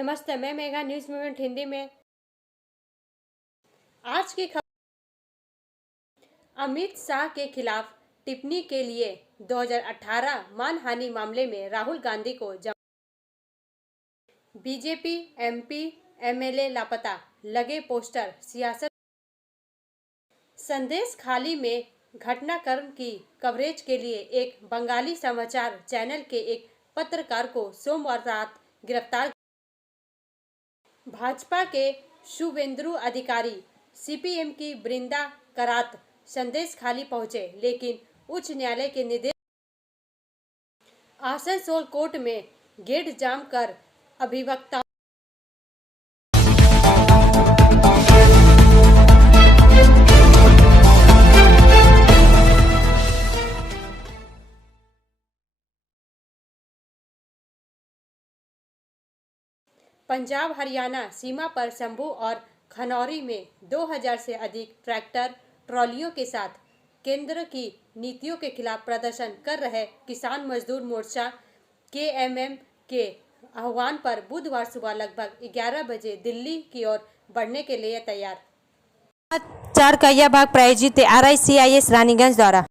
नमस्ते, मैं Megha news movement Hindi में। आज की खबर, अमित शाह के खिलाफ टिप्पणी के लिए 2018 मानहानि मामले में राहुल गांधी को बीजेपी एमपी एमएलए लापता, लगे पोस्टर, सियासत। संदेश खाली में घटनाक्रम की कवरेज के लिए एक बंगाली समाचार चैनल के एक पत्रकार को सोमवार रात गिरफ्तार। भाजपा के शुभेंदु अधिकारी, सीपीएम की बृंदा करात संदेश खाली पहुंचे, लेकिन उच्च न्यायालय के निर्देश। आसनसोल कोर्ट में गेट जाम कर अभिवक्ता। पंजाब हरियाणा सीमा पर शंभू और खनौरी में 2000 से अधिक ट्रैक्टर ट्रॉलियों के साथ केंद्र की नीतियों के खिलाफ प्रदर्शन कर रहे किसान मजदूर मोर्चा केएमएम के आह्वान पर बुधवार सुबह लगभग 11 बजे दिल्ली की ओर बढ़ने के लिए तैयार। चार का यह भाग प्रायोजित RICIS रानीगंज द्वारा।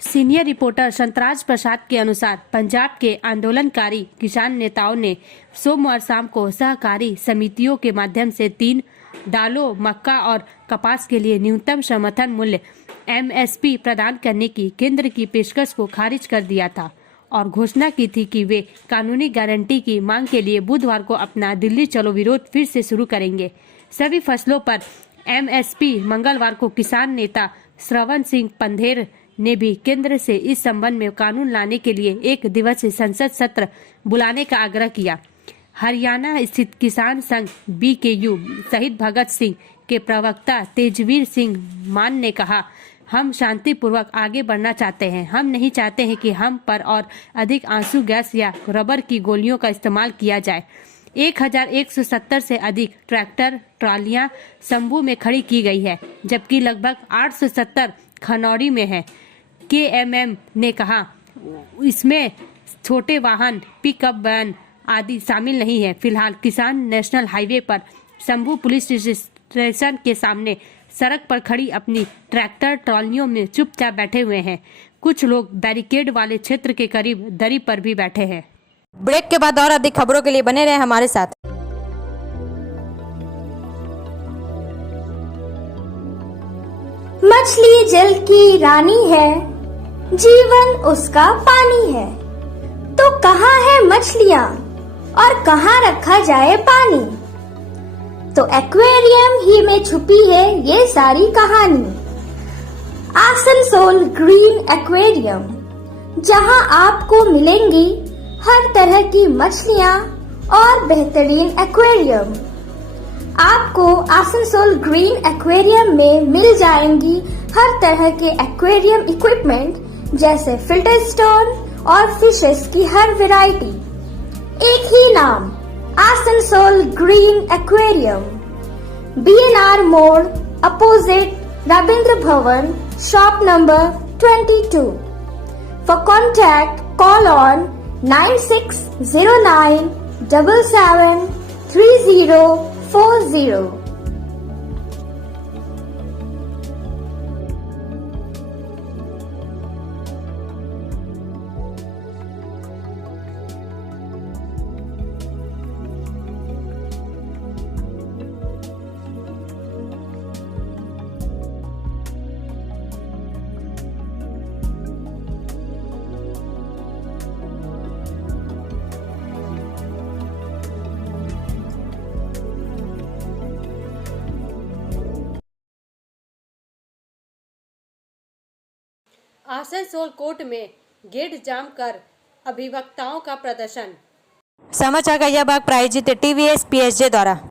सीनियर रिपोर्टर संतराज प्रसाद के अनुसार पंजाब के आंदोलनकारी किसान नेताओं ने सोमवार शाम को सहकारी समितियों के माध्यम से 3 दालों, मक्का और कपास के लिए न्यूनतम समर्थन मूल्य MSP प्रदान करने की केंद्र की पेशकश को खारिज कर दिया था और घोषणा की थी कि वे कानूनी गारंटी की मांग के लिए बुधवार को अपना दिल्ली चलो विरोध फिर से शुरू करेंगे। सभी फसलों पर MSP मंगलवार को किसान नेता श्रवण सिंह पंधेर ने भी केंद्र से इस संबंध में कानून लाने के लिए एक दिवसीय संसद सत्र बुलाने का आग्रह किया। हरियाणा स्थित किसान संघ BKU शहीद भगत सिंह के प्रवक्ता तेजवीर सिंह मान ने कहा, हम शांतिपूर्वक आगे बढ़ना चाहते हैं। हम नहीं चाहते हैं कि हम पर और अधिक आंसू गैस या रबर की गोलियों का इस्तेमाल किया जाए। 1170 से अधिक ट्रैक्टर ट्रालियां शंभू में खड़ी की गई है, जबकि लगभग 870 खनौरी में है। KMM ने कहा, इसमें छोटे वाहन, पिकअप वैन आदि शामिल नहीं है। फिलहाल किसान नेशनल हाईवे पर शंभू पुलिस स्टेशन के सामने सड़क पर खड़ी अपनी ट्रैक्टर ट्रॉलियों में चुपचाप बैठे हुए हैं। कुछ लोग बैरिकेड वाले क्षेत्र के करीब दरी पर भी बैठे हैं। ब्रेक के बाद और अधिक खबरों के लिए बने रहे हमारे साथ। मछली जल की रानी है, जीवन उसका पानी है। तो कहाँ है मछलियाँ और कहाँ रखा जाए पानी? तो एक्वेरियम ही में छुपी है ये सारी कहानी। आसनसोल ग्रीन एक्वेरियम, जहाँ आपको मिलेंगी हर तरह की मछलियाँ और बेहतरीन एक्वेरियम। आपको आसनसोल ग्रीन एक्वेरियम में मिल जाएंगी हर तरह के एक्वेरियम इक्विपमेंट, जैसे फिल्टर स्टोन और फिशेस की हर वैरायटी। एक ही नाम, आसनसोल ग्रीन एक्वेरियम। BNR मोड़, opposite Ravindra Bhavan, shop number 22। For contact call on 9609 77 3040। Asansol court में गेट जाम कर अभिवक्ताओं का प्रदर्शन। समाचार का यह भाग प्रायोजित TVS PSJ द्वारा।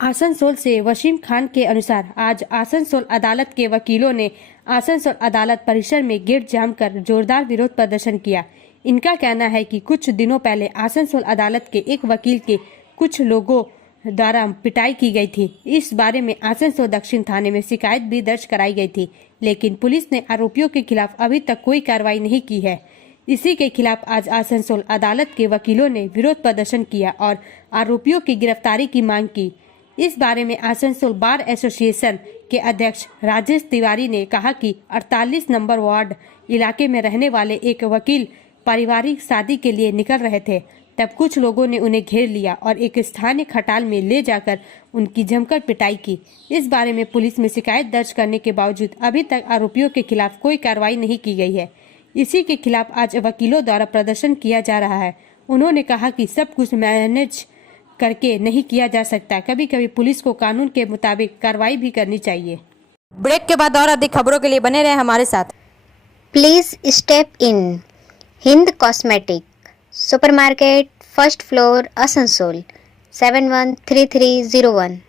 आसनसोल से वसीम खान के अनुसार आज आसनसोल अदालत के वकीलों ने आसनसोल अदालत परिसर में गेट जाम कर जोरदार विरोध प्रदर्शन किया। इनका कहना है कि कुछ दिनों पहले आसनसोल अदालत के एक वकील के कुछ लोगों द्वारा पिटाई की गई थी। इस बारे में आसनसोल दक्षिण थाने में शिकायत भी दर्ज कराई गई थी, लेकिन पुलिस ने आरोपियों के खिलाफ अभी तक कोई कार्रवाई नहीं की है। इसी के खिलाफ आज आसनसोल अदालत के वकीलों ने विरोध प्रदर्शन किया और आरोपियों की गिरफ्तारी की मांग की। इस बारे में आसनसोल बार एसोसिएशन के अध्यक्ष राजेश तिवारी ने कहा कि 48 नंबर वार्ड इलाके में रहने वाले एक वकील पारिवारिक शादी के लिए निकल रहे थे, तब कुछ लोगों ने उन्हें घेर लिया और एक स्थानीय खटाल में ले जाकर उनकी जमकर पिटाई की। इस बारे में पुलिस में शिकायत दर्ज करने के बावजूद अभी तक आरोपियों के खिलाफ कोई कार्रवाई नहीं की गई है। इसी के खिलाफ आज वकीलों द्वारा प्रदर्शन किया जा रहा है। उन्होंने कहा कि सब कुछ मैनेज करके नहीं किया जा सकता, कभी कभी पुलिस को कानून के मुताबिक कार्रवाई भी करनी चाहिए। ब्रेक के बाद और अधिक खबरों के लिए बने रहे हमारे साथ। Please step in. Hind Cosmetic, Supermarket, First Floor, Asansol, 713301.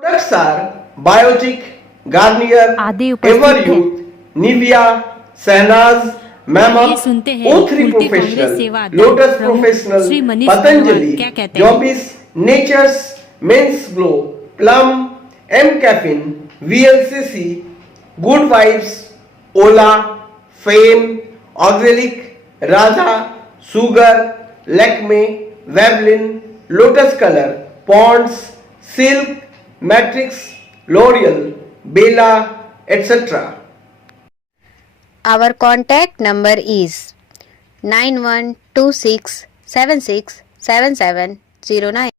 Products are Biotic, Garnier, आदि उपस्थित Ever हैं। Youth, Nivea, Sahnaz, ये Mama, सुनते हैं O3 उल्टी कांग्रेस Professional, सेवा दल Lotus प्रमुख Professional, श्री मनीष Patanjali, अग्रवाल क्या कहते हैं? Jobis, Nature's, Men's Glow, Plum, M Caffeine, VLCC, Good Vibes, Ola, Fame, Auxilic, Raza, Sugar, Lakme, Veblen, Lotus Color, Ponds, Silk, Matrix, L'Oreal, Bella, etc. Our contact number is 9126767709.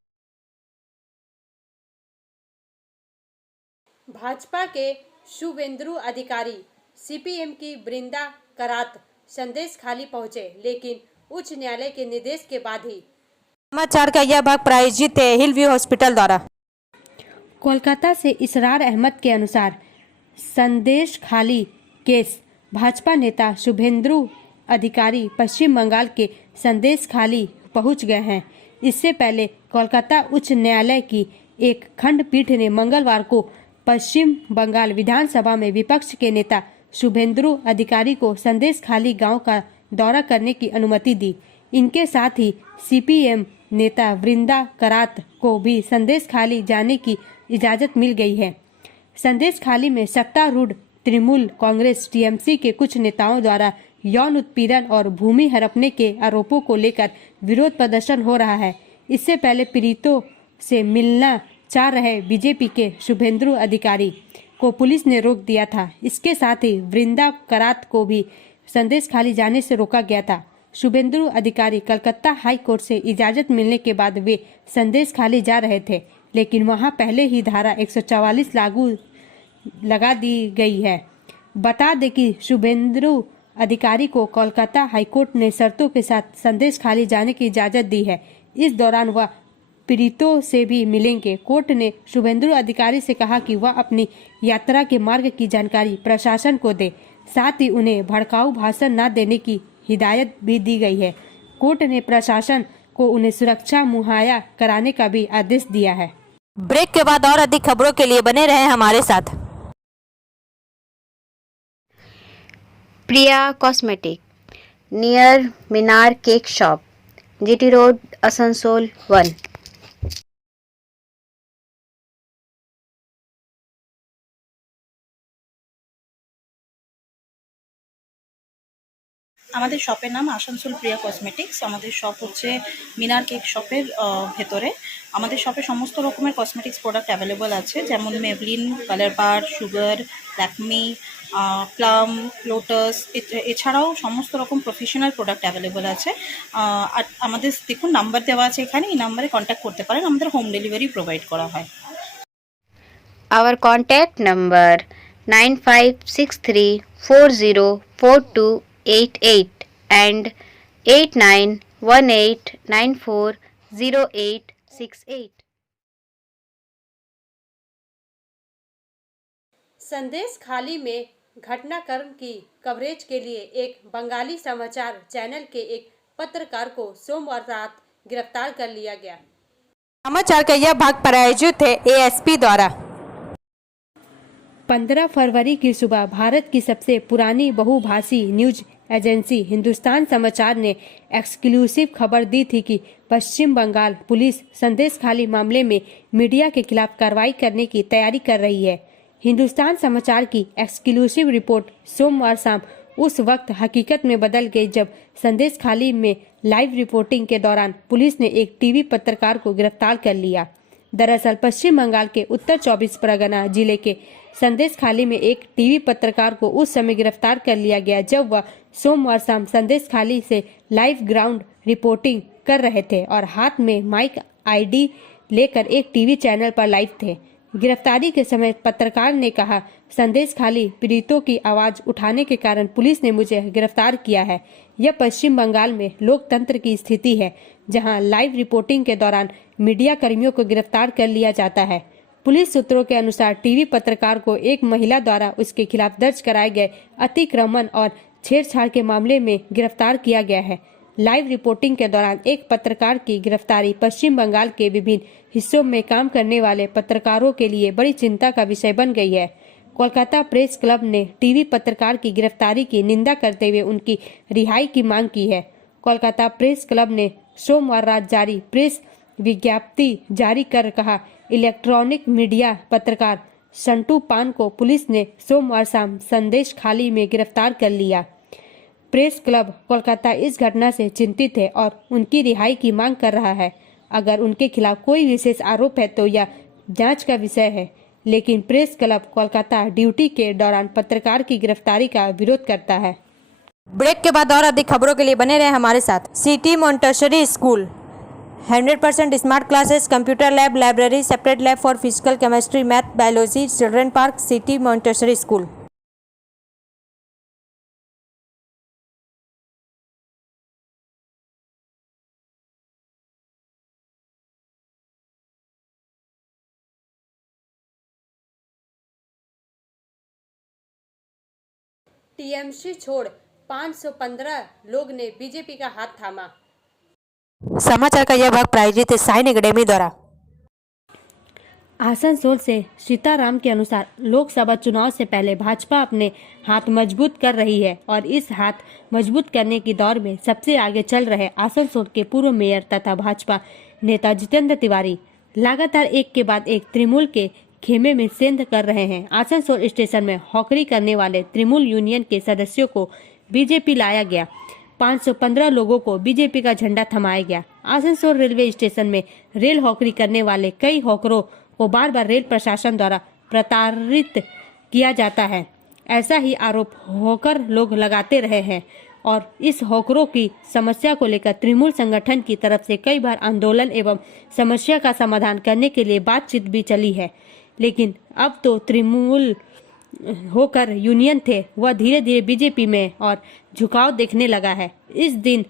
Bhajpa के शुभेंदु अधिकारी CPM की वृंदा करात संदेश खाली पहुंचे, लेकिन उच्च न्यायालय के निर्देश के बाद ही। समाचार का यह भाग प्रायोजित है हिल व्यू हॉस्पिटल द्वारा। कोलकाता से इसरार अहमद के अनुसार संदेश खाली केस भाजपा नेता शुभेंदु अधिकारी पश्चिम बंगाल के संदेश खाली पहुंच गए हैं। इससे पहले कोलकाता उच्च न्यायालय की एक खंडपीठ ने मंगलवार को पश्चिम बंगाल विधानसभा में विपक्ष के नेता शुभेंदु अधिकारी को संदेश खाली गांव का दौरा करने की अनुमति दी। इनके साथ ही सीपीएम नेता वृंदा करात को भी संदेश खाली जाने की इजाजत मिल गई है। संदेश खाली में सत्तारूढ़ तृणमूल कांग्रेस टीएमसी के कुछ नेताओं द्वारा यौन उत्पीड़न और भूमि हड़पने के आरोपों को लेकर विरोध प्रदर्शन हो रहा है। इससे पहले पीड़ितों से मिलना चाह रहे बीजेपी के शुभेंदु अधिकारी को पुलिस ने रोक दिया था। इसके साथ ही वृंदा करात को भी संदेश खाली जाने से रोका गया था। शुभेंदु अधिकारी कलकत्ता हाई कोर्ट से इजाजत मिलने के बाद वे संदेश खाली जा रहे थे, लेकिन वहां पहले ही धारा 144 लागू लगा दी गई है। बता दें कि शुभेंदु अधिकारी को कोलकाता हाईकोर्ट ने शर्तों के साथ संदेश खाली जाने की इजाजत दी है। इस दौरान वह पीड़ितों से भी मिलेंगे। कोर्ट ने शुभेंदु अधिकारी से कहा कि वह अपनी यात्रा के मार्ग की जानकारी प्रशासन को दे, साथ ही उन्हें भड़काऊ भाषण न देने की हिदायत भी दी गई है। कोर्ट ने प्रशासन को उन्हें सुरक्षा मुहैया कराने का भी आदेश दिया है। ब्रेक के बाद और अधिक खबरों के लिए बने रहे हमारे साथ। Priya Cosmetic, near Minar Cake Shop, GT Road, Asansol 1. আমাদের শপের নাম আসানসোল প্রিয়া কসমেটিক্স। আমাদের শপ হচ্ছে মিনার কেক শপের ভেতরে। আমাদের শপে সমস্ত রকমের কসমেটিক্স প্রোডাক্ট অ্যাভেলেবল আছে, যেমন মেভলিন, কালার বার, সুগার, ল্যাকমি, প্লাম, লোটাস, এছাড়াও সমস্ত রকম প্রফেশনাল প্রোডাক্ট অ্যাভেলেবল আছে। আর আমাদের দেখুন নাম্বার দেওয়া আছে এখানে, এই নাম্বারে কন্ট্যাক্ট করতে পারেন। আমাদের হোম ডেলিভারি প্রোভাইড করা হয়। Our contact number 9563404288 and 8918940868. संदेश खाली में घटनाक्रम की कवरेज के लिए एक बंगाली समाचार चैनल के एक पत्रकार को सोमवार रात गिरफ्तार कर लिया गया। समाचार का यह भाग प्रायोजित है एएसपी द्वारा। 15 फरवरी की सुबह भारत की सबसे पुरानी बहुभाषी न्यूज एजेंसी हिंदुस्तान समाचार ने एक्सक्लूसिव खबर दी थी कि पश्चिम बंगाल पुलिस संदेश खाली मामले में मीडिया के खिलाफ कार्रवाई करने की तैयारी कर रही है। हिंदुस्तान समाचार की एक्सक्लूसिव रिपोर्ट सोमवार शाम उस वक्त हकीकत में बदल गई जब संदेश खाली में लाइव रिपोर्टिंग के दौरान पुलिस ने एक टीवी पत्रकार को गिरफ्तार कर लिया। दरअसल पश्चिम बंगाल के उत्तर 24 परगना जिले के संदेश खाली में एक टीवी पत्रकार को उस समय गिरफ्तार कर लिया गया जब वह सोमवार शाम संदेश खाली से लाइव ग्राउंड रिपोर्टिंग कर रहे थे और हाथ में माइक आईडी लेकर एक टीवी चैनल पर लाइव थे। गिरफ्तारी के समय पत्रकार ने कहा, संदेश खाली पीड़ितों की आवाज उठाने के कारण पुलिस ने मुझे गिरफ्तार किया है। यह पश्चिम बंगाल में लोकतंत्र की स्थिति है जहां लाइव रिपोर्टिंग के दौरान मीडिया कर्मियों को गिरफ्तार कर लिया जाता है। पुलिस सूत्रों के अनुसार टीवी पत्रकार को एक महिला द्वारा उसके खिलाफ दर्ज कराए गए अतिक्रमण और छेड़छाड़ के मामले में गिरफ्तार किया गया है। लाइव रिपोर्टिंग के दौरान एक पत्रकार की गिरफ्तारी पश्चिम बंगाल के विभिन्न हिस्सों में काम करने वाले पत्रकारों के लिए बड़ी चिंता का विषय बन गई है। कोलकाता प्रेस क्लब ने टीवी पत्रकार की गिरफ्तारी की निंदा करते हुए उनकी रिहाई की मांग की है। कोलकाता प्रेस क्लब ने सोमवार रात जारी प्रेस विज्ञप्ति जारी कर कहा, इलेक्ट्रॉनिक मीडिया पत्रकार संटू पान को पुलिस ने सोमवार शाम संदेश खाली में गिरफ्तार कर लिया। प्रेस क्लब कोलकाता इस घटना से चिंतित है और उनकी रिहाई की मांग कर रहा है। अगर उनके खिलाफ कोई विशेष आरोप है तो यह जांच का विषय है, लेकिन प्रेस क्लब कोलकाता ड्यूटी के दौरान पत्रकार की गिरफ्तारी का विरोध करता है। ब्रेक के बाद और अधिक खबरों के लिए बने रहे हमारे साथ। City Montessori school 100% smart classes, computer lab, library, separate lab for physical chemistry, math, biology, children park, city Montessori school. TMC छोड़ 515 लोग ने बीजेपी का हाथ थामा। समाचार का यह भाग प्रायोजित है साइन एकेडमी द्वारा। आसनसोल से सीताराम के अनुसार लोकसभा चुनाव से पहले भाजपा अपने हाथ मजबूत कर रही है और इस हाथ मजबूत करने की दौर में सबसे आगे चल रहे आसनसोल के पूर्व मेयर तथा भाजपा नेता जितेंद्र तिवारी लगातार एक के बाद एक तृणमूल के खेमे में सेंध कर रहे हैं। आसनसोल स्टेशन में हॉकरी करने वाले तृणमूल यूनियन के सदस्यों को बीजेपी लाया गया। 515 लोगों को बीजेपी का झंडा थमाया गया। आसनसोल रेलवे स्टेशन में रेल हॉकरी करने वाले कई हॉकरों को बार बार रेल प्रशासन द्वारा प्रताड़ित किया जाता है। ऐसा ही आरोप हॉकर लोग लगाते रहे हैं और इस हॉकरों की समस्या को लेकर तृणमूल संगठन की तरफ से कई बार आंदोलन एवं समस्या का समाधान करने के लिए बातचीत भी चली है, लेकिन अब तो तृणमूल होकर यूनियन थे वह धीरे धीरे बीजेपी में और झुकाव देखने लगा है। इस दिन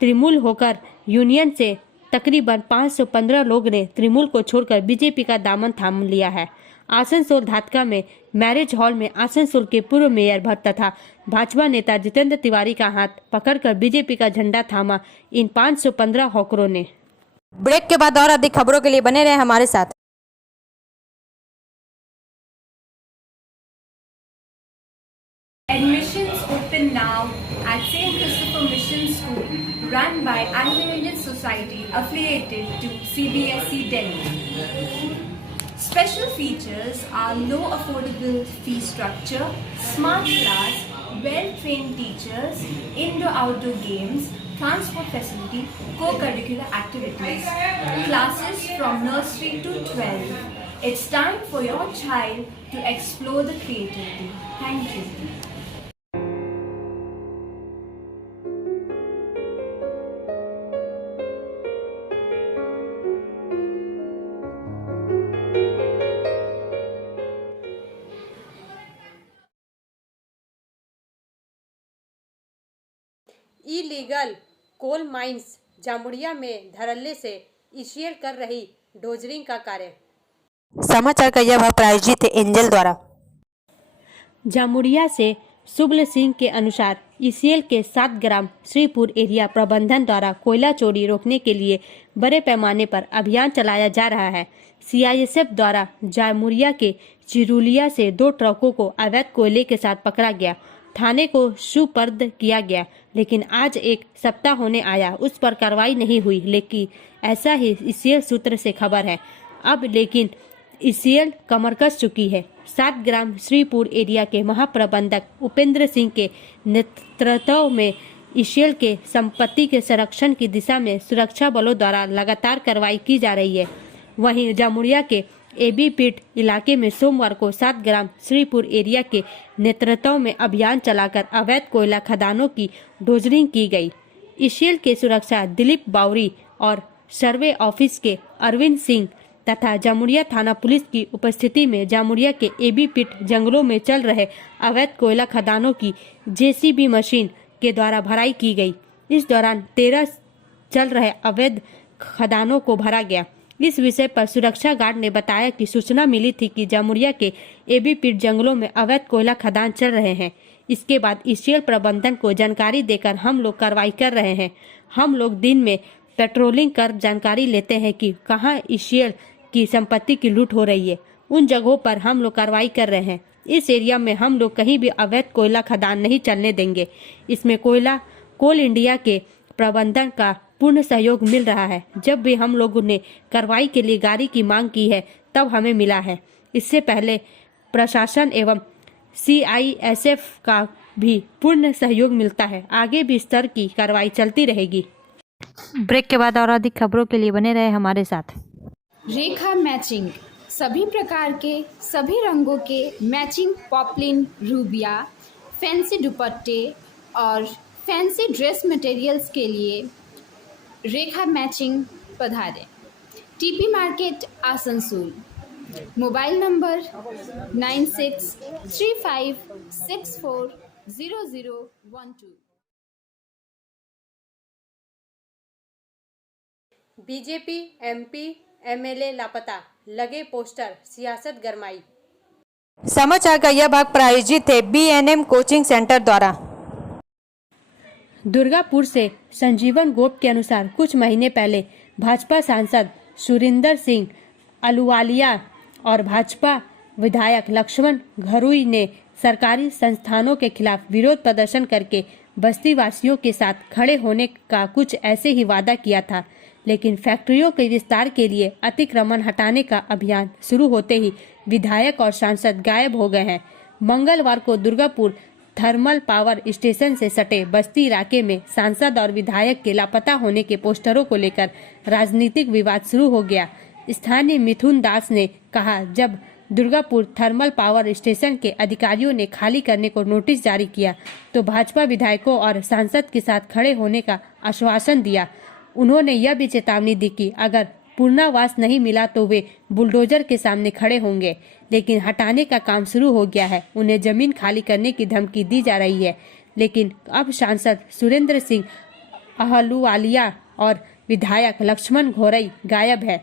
तृणमूल होकर यूनियन से तकरीबन 515 लोग ने तृणमूल को छोड़कर बीजेपी का दामन थाम लिया है। आसनसोल धातका में मैरिज हॉल में आसनसोल के पूर्व मेयर भट्ट तथा भाजपा नेता जितेंद्र तिवारी का हाथ पकड़कर बीजेपी का झंडा थामा इन 515 हॉकरों ने। ब्रेक के बाद और अधिक खबरों के लिए बने रहे हमारे साथ। Admissions open now at St. Christopher Mission School, run by Anglo-Indian Society affiliated to CBSE Delhi. Special features are low affordable fee structure, smart class, well-trained teachers, indoor-outdoor games, transport facility, co-curricular activities, classes from nursery to 12. It's time for your child to explore the creativity. Thank you. Illegal coal mines Jamuria में धड़ल्ले से ECL कर रही डोजरिंग का कार्य। समाचार का यह भाग प्रायोजित है एंजल द्वारा। जामुड़िया से शुभल सिंह के अनुसार ईसीएल के 7 ग्राम श्रीपुर एरिया प्रबंधन द्वारा कोयला चोरी रोकने के लिए बड़े पैमाने पर अभियान चलाया जा रहा है। सीआईएसएफ द्वारा जामुड़िया के चिरुलिया से 2 ट्रकों को अवैध कोयले के साथ पकड़ा गया, थाने को सुपर्द किया गया, लेकिन आज एक सप्ताह होने आया उस पर कार्रवाई नहीं हुई, लेकिन ऐसा ही ईसीएल सूत्र से खबर है। अब लेकिन ईसीएल कमर कस चुकी है। 7 ग्राम श्रीपुर एरिया के महाप्रबंधक उपेंद्र सिंह के नेतृत्व में ईसीएल के संपत्ति के संरक्षण की दिशा में सुरक्षा बलों द्वारा लगातार कार्रवाई की जा रही है। वहीं जामुड़िया के एबी पीट इलाके में सोमवार को 7 ग्राम श्रीपुर एरिया के नेतृत्व में अभियान चलाकर अवैध कोयला खदानों की डोजरिंग की गई। ईसीएल के सुरक्षा दिलीप बावरी और सर्वे ऑफिस के अरविंद सिंह तथा जामुड़िया थाना पुलिस की उपस्थिति में जामुड़िया के एबी पिट जंगलों में चल रहे अवैध कोयला खदानों की जेसीबी मशीन के द्वारा भराई की गई। इस दौरान 13 चल रहे अवैध खदानों को भरा गया। इस विषय पर सुरक्षा गार्ड ने बताया कि सूचना मिली थी कि जामुड़िया के एबी पिट जंगलों में अवैध कोयला खदान चल रहे हैं। इसके बाद ईसीएल प्रबंधन को जानकारी देकर हम लोग कार्रवाई कर रहे हैं। हम लोग दिन में पेट्रोलिंग कर जानकारी लेते हैं कि कहां ईसीएल की संपत्ति की लूट हो रही है। उन जगहों पर हम लोग कार्रवाई कर रहे हैं। इस एरिया में हम लोग कहीं भी अवैध कोयला खदान नहीं चलने देंगे। इसमें कोल इंडिया के प्रबंधन का पूर्ण सहयोग मिल रहा है। जब भी हम लोगों ने कार्रवाई के लिए गाड़ी की मांग की है तब हमें मिला है। इससे पहले प्रशासन एवं CISF का भी पूर्ण सहयोग मिलता है। आगे भी स्तर की कार्रवाई चलती रहेगी। ब्रेक के बाद और अधिक खबरों के लिए बने रहे हमारे साथ। रेखा मैचिंग, सभी प्रकार के सभी रंगों के मैचिंग पॉपलिन, रूबिया, फैंसी दुपट्टे और फैंसी ड्रेस मटेरियल्स के लिए रेखा मैचिंग पधारें। TP market Asansol. Mobile number 9635640012। BJP MP MLA लापता, लगे पोस्टर, सियासत गरमाई। समाचार का यह भाग प्रायोजित है BNM कोचिंग सेंटर द्वारा। दुर्गापुर से संजीवन गोप के अनुसार कुछ महीने पहले भाजपा सांसद सुरिंदर सिंह अहलूवालिया और भाजपा विधायक लक्ष्मण घरुई ने सरकारी संस्थानों के खिलाफ विरोध प्रदर्शन करके बस्ती वासियों के साथ खड़े होने का कुछ ऐसे ही वादा किया था। लेकिन फैक्ट्रियों के विस्तार के लिए अतिक्रमण हटाने का अभियान शुरू होते ही विधायक और सांसद गायब हो गए हैं। मंगलवार को दुर्गापुर थर्मल पावर स्टेशन से सटे बस्ती इलाके में सांसद और विधायक के लापता होने के पोस्टरों को लेकर राजनीतिक विवाद शुरू हो गया। स्थानीय मिथुन दास ने कहा, जब दुर्गापुर थर्मल पावर स्टेशन के अधिकारियों ने खाली करने को नोटिस जारी किया तो भाजपा विधायकों और सांसद के साथ खड़े होने का आश्वासन दिया। उन्होंने यह भी चेतावनी दी कि अगर पुनर्वास नहीं मिला तो वे बुलडोजर के सामने खड़े होंगे। लेकिन हटाने का काम शुरू हो गया है। उन्हें जमीन खाली करने की धमकी दी जा रही है। लेकिन अब सांसद सुरेंद्र सिंह अहलूवालिया और विधायक लक्ष्मण घोरई गायब है।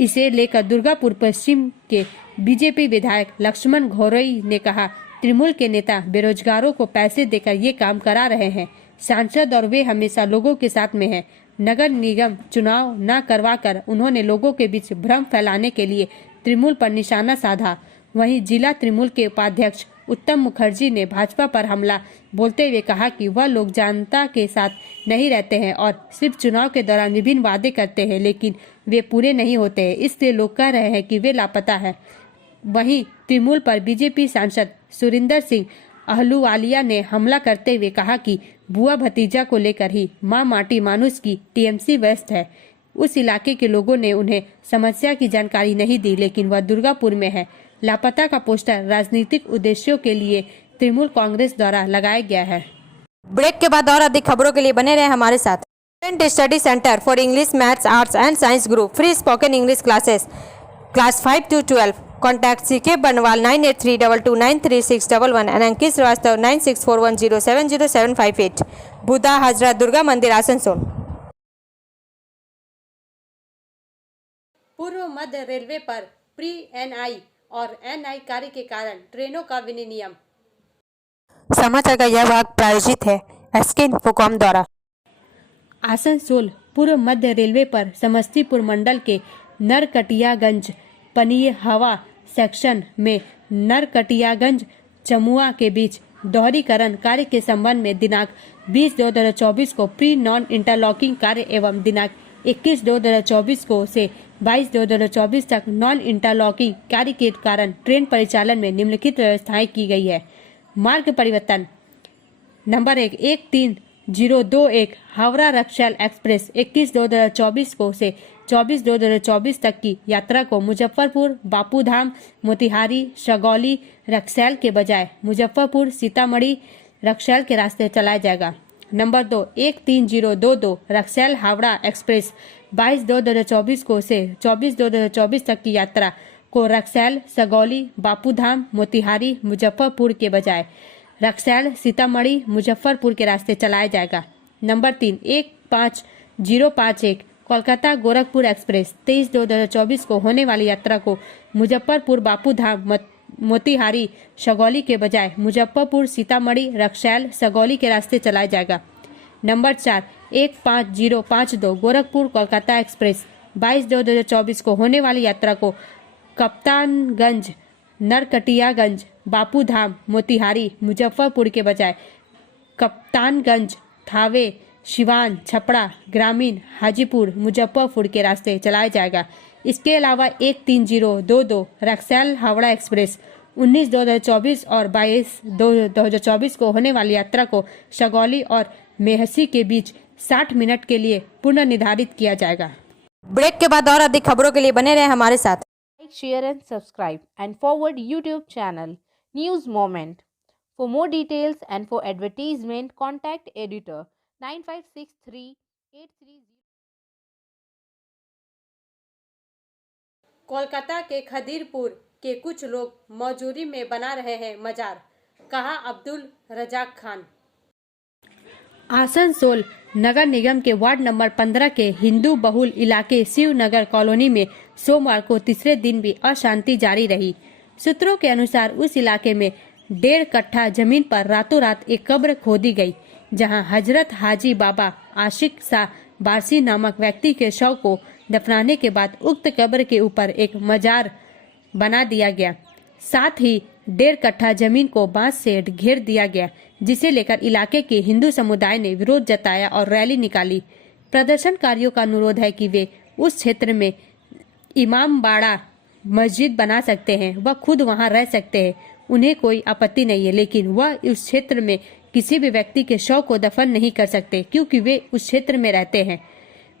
इसे लेकर दुर्गापुर पश्चिम के बीजेपी विधायक लक्ष्मण घोरई ने कहा, तृणमूल के नेता बेरोजगारों को पैसे देकर ये काम करा रहे हैं। सांसद और वे हमेशा लोगों के साथ में हैं। नगर निगम चुनाव न करवाकर उन्होंने लोगों के बीच भ्रम फैलाने के लिए तृणमूल पर निशाना साधा। वहीं जिला तृणमूल के उपाध्यक्ष उत्तम मुखर्जी ने भाजपा पर हमला बोलते हुए कहा कि वह लोग जनता के साथ नहीं रहते हैं और सिर्फ चुनाव के दौरान विभिन्न वादे करते हैं, लेकिन वे पूरे नहीं होते हैं, इसलिए लोग कह रहे हैं कि वे लापता है। वहीं तृणमूल पर बीजेपी सांसद सुरिंदर सिंह अहलूवालिया ने हमला करते हुए कहा कि बुआ भतीजा को लेकर ही मां माटी मानुस की TMC व्यस्त है। उस इलाके के लोगों ने उन्हें समस्या की जानकारी नहीं दी, लेकिन वह दुर्गापुर में है। लापता का पोस्टर राजनीतिक उद्देश्यों के लिए तृणमूल कांग्रेस द्वारा लगाया गया है। ब्रेक के बाद और अधिक खबरों के लिए बने रहे हमारे साथ। Study centre for English, maths, arts and science group, free spoken English classes, class 5 to 12। Contact CK बनवाल 9832293611 एंड अंकित श्रीवास्तव 9641070758। बुधा हाजरा दुर्गा मंदिर आसनसोल। पूर्व मध्य रेलवे पर प्री NI और NI कार्य के कारण ट्रेनों का विनियम। समाचार का यह भाग प्रायोजित है SK इन्फोकॉम द्वारा। आसनसोल पूर्व मध्य रेलवे पर समस्तीपुर मंडल के नरकटियागंज पनिये हवा सेक्शन में नरकटियागंज चमुआ के बीच दोहरीकरण कार्य के संबंध में दिनांक 20/2/2024 को प्री नॉन इंटरलॉकिंग कार्य एवं दिनांक 21/2/2024 को से 22/2/2024 तक नॉन इंटरलॉकिंग कार्य के कारण ट्रेन परिचालन में निम्नलिखित व्यवस्थाएं की गई है। मार्ग परिवर्तन नंबर 13021 हावड़ा रक्सैल एक्सप्रेस 21/2/2024 को से 24/2/2024 तक की यात्रा को मुजफ्फरपुर, बापूधाम, मोतिहारी, सगौली, रक्सैल के बजाय मुजफ्फरपुर, सीतामढ़ी, रक्सैल के रास्ते चलाया जाएगा। नंबर 2 13022 रक्सैल हावड़ा एक्सप्रेस 22/2/2024 को से 24/2/2024 तक की यात्रा को रक्सैल, सगौली, बापूधाम, मोतिहारी, मुजफ्फरपुर के बजाय रक्सैल, सीतामढ़ी, मुजफ्फरपुर के रास्ते चलाया जाएगा। नंबर 3 15051 कोलकाता गोरखपुर एक्सप्रेस 23/2/2024 को होने वाली यात्रा को मुजफ्फरपुर, बापूधाम, मोतिहारी, सगौली के बजाय मुजफ्फरपुर, सीतामढ़ी, रक्सैल, सगौली के रास्ते चलाया जाएगा। नंबर 4 15052 गोरखपुर कोलकाता एक्सप्रेस 22/2/2024 को होने वाली यात्रा को कप्तानगंज, नरकटियागंज, बापूधाम, मोतिहारी, मुजफ्फरपुर के बजाय कप्तानगंज, थावे, सिवान, छपरा, ग्रामीण, हाजीपुर, मुजफ्फरपुर के रास्ते चलाया जाएगा। इसके अलावा 13022 रक्सैल हावड़ा एक्सप्रेस 19/2/2024 और 22/2/2024 को होने वाली यात्रा को सगौली और मेहसी के बीच 60 मिनट के लिए पुनर्निर्धारित किया जाएगा। ब्रेक के बाद और अधिक खबरों के लिए बने रहे हमारे साथ। Like, share and subscribe and forward YouTube channel News Moment. For more details and for advertisement, contact editor 956383. Kolkata के खदीरपुर के कुछ लोग मौजूदी में बना रहे हैं मजार, कहा अब्दुल रजाक खान। आसनसोल नगर निगम के वार्ड नंबर 15 के हिंदू बहुल इलाके शिवनगर कॉलोनी में सोमवार को तीसरे दिन भी अशांति जारी रही। सूत्रों के अनुसार उस इलाके में 1.5 कट्ठा जमीन पर रातों रात एक कब्र खोदी गई, जहां हजरत हाजी बाबा आशिक शाह बारसी नामक व्यक्ति के शव को दफनाने के बाद उक्त कब्र के ऊपर एक मजार बना दिया गया। साथ ही 1.5 कट्ठा जमीन को बांस से घेर दिया गया, जिसे लेकर इलाके के हिंदू समुदाय ने विरोध जताया और रैली निकाली। प्रदर्शनकारियों का अनुरोध है कि वे उस क्षेत्र में इमाम बाड़ा मस्जिद बना सकते हैं, वह खुद वहां रह सकते हैं, उन्हें कोई आपत्ति नहीं है, लेकिन वह उस क्षेत्र में किसी भी व्यक्ति के शव को दफन नहीं कर सकते, क्योंकि वे उस क्षेत्र में रहते हैं।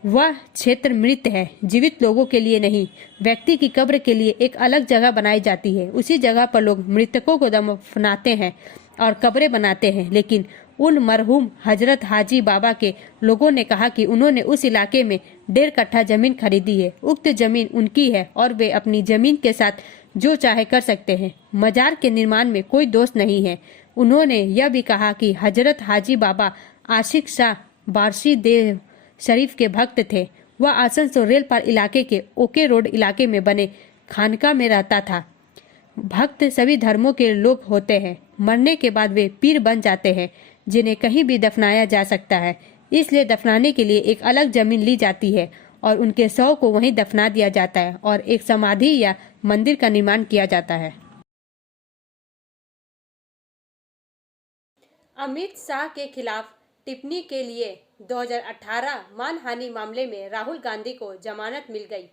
वह क्षेत्र मृत है, जीवित लोगों के लिए नहीं। व्यक्ति की कब्र के लिए एक अलग जगह बनाई जाती है, उसी जगह पर लोग मृतकों को दफनाते हैं और कब्रें बनाते हैं। लेकिन उन मरहूम हजरत हाजी बाबा के लोगों ने कहा कि उन्होंने उस इलाके में 1.5 कट्ठा जमीन खरीदी है, उक्त जमीन उनकी है और वे अपनी जमीन के साथ जो चाहे कर सकते हैं। मजार के निर्माण में कोई दोष नहीं है। उन्होंने यह भी कहा कि हजरत हाजी बाबा आशिक शाह बारसी देव शरीफ के भक्त थे। वह आसनसोल रेल पार इलाके के ओके रोड इलाके में बने खानका में रहता था। भक्त सभी धर्मों के लोग होते हैं। मरने के बाद वे पीर बन जाते हैं, जिन्हें कहीं भी दफनाया जा सकता है। इसलिए दफनाने के लिए एक अलग जमीन ली जाती है और उनके शव को वहीं दफना दिया जाता है और एक समाधि या मंदिर का निर्माण किया जाता है। अमित शाह के खिलाफ टिप्पणी के लिए 2018 मानहानि मामले में राहुल गांधी को जमानत मिल गई।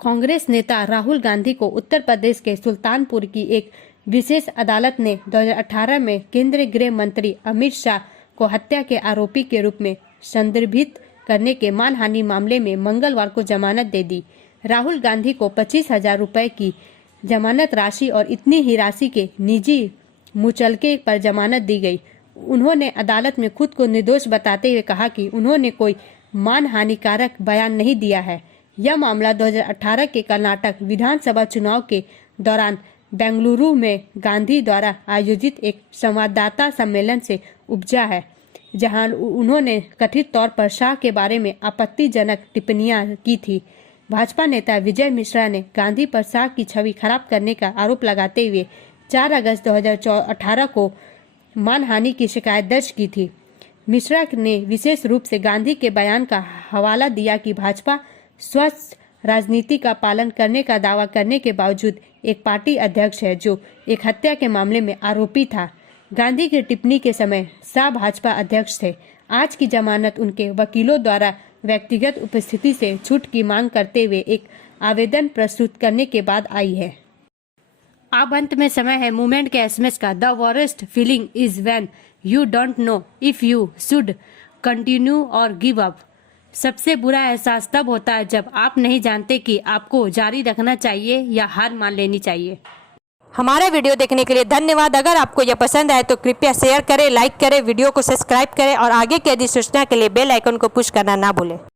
कांग्रेस नेता राहुल गांधी को उत्तर प्रदेश के सुल्तानपुर की एक विशेष अदालत ने 2018 में केंद्रीय गृह मंत्री अमित शाह को हत्या के आरोपी के रूप में संदर्भित करने के मानहानि मामले में मंगलवार को जमानत दे दी। राहुल गांधी को 25,000 रुपए की जमानत राशि और इतनी ही राशि के निजी मुचलके पर जमानत दी गई। उन्होंने अदालत में खुद को निर्दोष बताते हुए कहा कि उन्होंने कोई मानहानिकारक बयान नहीं दिया है। यह मामला 2018 के कर्नाटक विधानसभा चुनाव के दौरान बेंगलुरु में गांधी द्वारा आयोजित एक संवाददाता सम्मेलन से उपजा है, जहां उन्होंने कथित तौर पर शाह के बारे में आपत्तिजनक टिप्पणियां की थी। भाजपा नेता विजय मिश्रा ने गांधी पर शाह की छवि खराब करने का आरोप लगाते हुए 4 अगस्त 2018 को मानहानि की शिकायत दर्ज की थी। मिश्रा ने विशेष रूप से गांधी के बयान का हवाला दिया कि भाजपा स्वच्छ राजनीति का पालन करने का दावा करने के बावजूद एक पार्टी अध्यक्ष है जो एक हत्या के मामले में आरोपी था। गांधी की टिप्पणी के समय शाह भाजपा अध्यक्ष थे। आज की जमानत उनके वकीलों द्वारा व्यक्तिगत उपस्थिति से छूट की मांग करते हुए एक आवेदन प्रस्तुत करने के बाद आई है। अब अंत में समय है मूवमेंट के एसएमएस का। The worst feeling is when you don't know if you should continue और गिव अप। सबसे बुरा एहसास तब होता है जब आप नहीं जानते कि आपको जारी रखना चाहिए या हार मान लेनी चाहिए। हमारा वीडियो देखने के लिए धन्यवाद। अगर आपको यह पसंद आए तो कृपया शेयर करें, लाइक करें, वीडियो को सब्सक्राइब करें और आगे की अधिसूचना के लिए बेल आइकन को पुश करना ना भूलें।